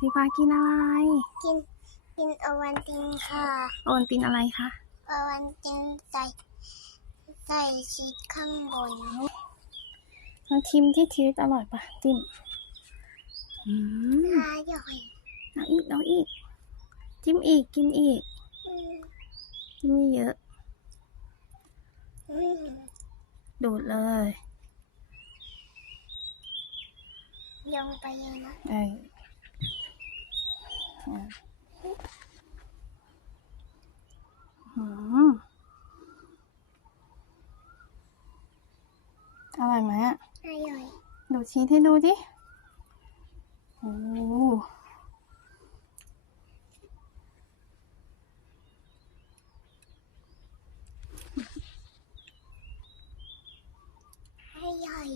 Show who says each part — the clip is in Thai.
Speaker 1: สีฟ้ากินอะไร
Speaker 2: กินกินโอวันตินค่ะ
Speaker 1: โอนตินอะไรคะ
Speaker 2: โอวันตินใส่ใส่ชีสข้างบน
Speaker 1: ลองชิมที่ชีสอร่อยปะจิ้มอืม
Speaker 2: อร่อย
Speaker 1: เอาอีกเอาอีก จิ้มอีกกินอีก
Speaker 2: อืม
Speaker 1: จิ้มเยอะ
Speaker 2: อืม
Speaker 1: ดูดเลย
Speaker 2: ลงไปเลยนะ
Speaker 1: เอร่อยไหมอะ
Speaker 2: อร่อย
Speaker 1: ดูชี้ให้ดูดิโอ้อร่อย